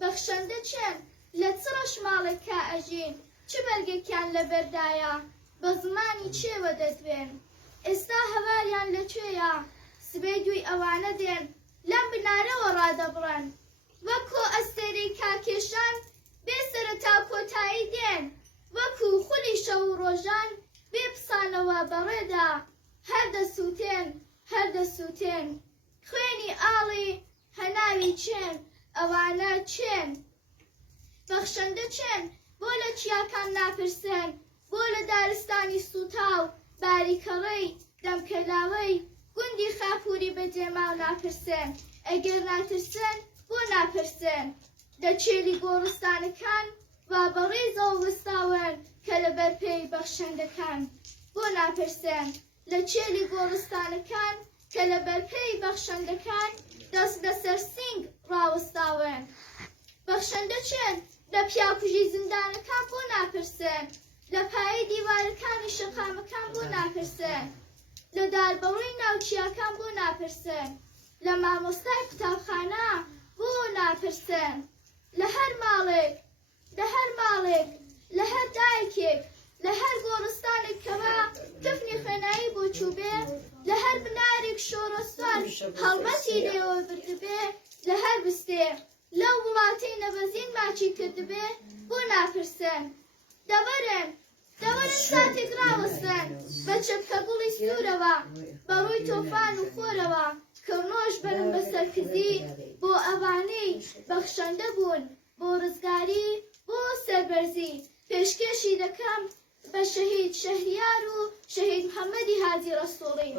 بەخشەندە چێن لە چڕەش ماڵێکا ئەژین چ بەرگێکیان لە بەردایە بە زمانی چێوە دەدوێن ئێستا هەواریان لەکوێیە سبەی دوی ئەوانە دێن لەم بنارەوە ڕادەبڕن وەکو ئەستێرەی کاکێشان بێ سەرەتا کۆتایی دێن وەکو خولی شەو و ڕۆژان بێ پسانەوە بەڕێدا هەر دەسووتێن خوێنی ئاڵی هەناوی چێن ئەوانە چێن بەخشەندە چێن بۆ لە چیاکان ناپرسێن بۆ لە دارستانی سوتاو باریکەڕەی دەمکەلاوەی گوندی خاپووری بەجێماو ناپرسێن ئەگەر ناترسێن بۆ ناپرسێن لە چێلی گۆڕستانەکان وا بەڕێزەوە وەستاون کە لەبەر پێی بەخشەندەکان بۆ ناپرسێن لە چێلی گۆڕستانەکان کە لەبەر پێی بەخشەندەکان دەست لەسەر سینگ ڕاوەستاون بەخشەندە چێن لە پیاکوژی زیندانەکان بۆ ناپرسێن لە پایەی دیوارەکانی شەقامەکان بۆ ناپرسێن لە داربەوەی ناوچیاکان بۆ ناپرسێن لە مامۆستای قوتابخانە بۆ ناپرسێن لە هەر ماڵێک لە هەر دایکێک لە هەر گۆڕستانێک کەوا تفنی خوێنایی بۆ چووبێ لە هەر بنارێک شۆڕەسوار هەڵمەتی لێوە بردبێ لە هەر بستێ لەو وڵاتی نەبەزین ماچی کردبێ بۆ ناپرسێن دەبەرن ساتێک ڕاوەستن بە چەپکە گوڵی سوورەوە بەڕووی تۆفان و خۆرەوە کەونۆش بەرن بە سەرکردی بۆ ئەوانەی بەخشەندە بوون بۆ ڕزگاری بۆ سەربەرزی پێشکەشی دەکەم بە شەهید شەهریار و شەهید محەممەدی هادی ڕەسووڵی